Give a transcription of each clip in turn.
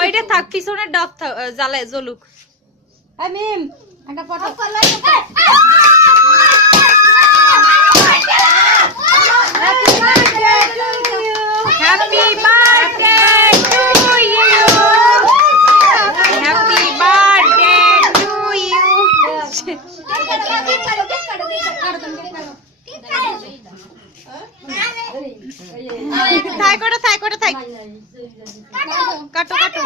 ওইটা থাক পিছনের ডব জ্বালায় জ্বলুক। মিম একটা photo happy birthday to you, happy birthday to you. থাই করে থাই কাটো কাটো।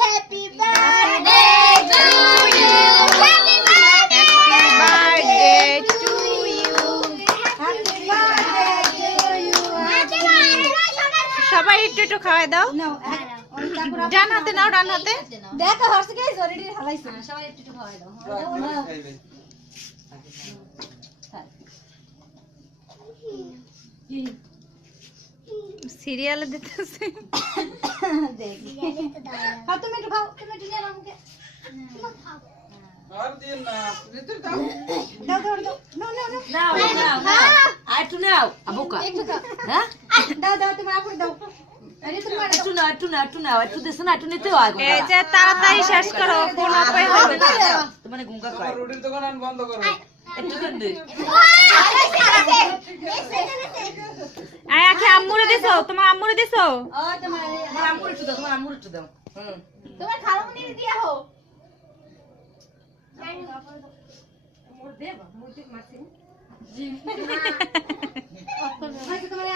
Happy birthday to you, happy birthday to you. সবাই একটু একটু খাওয়াই দাও। ডান হাতে নাও, ডান হাতে। দেখো হর্ষকে জরুরি হালাইছে সবাই একটু একটু খাওয়াই দাও। সিরিয়ালে দিতেছে। খাও তুমি একটু খাও, তুমি একটু নিয়ে আমাকে আর দিন না ভিতর দাও দাও দাও দাও নাও নাও নাও একটু নাও আবুকা একটু খাও হ্যাঁ দাও দাও তুমি আপুর দাও আরে তুমি একটু নাও একটু দিছ না একটু নিতেও আগে এই যে তাড়াতাড়ি শেষ করো, কোন অপায় হবে না। তোমার গুঙ্গা তোমার খায় রুটির দোকান আন বন্ধ করো একটু দেন দে আয় আখি আম্মুরে দিছো, তোমার আম্মুরে দিছো। ও তোমার তোমার আম্মুর একটু দাও তোমার খালামুনি দিয়া হো। তোমার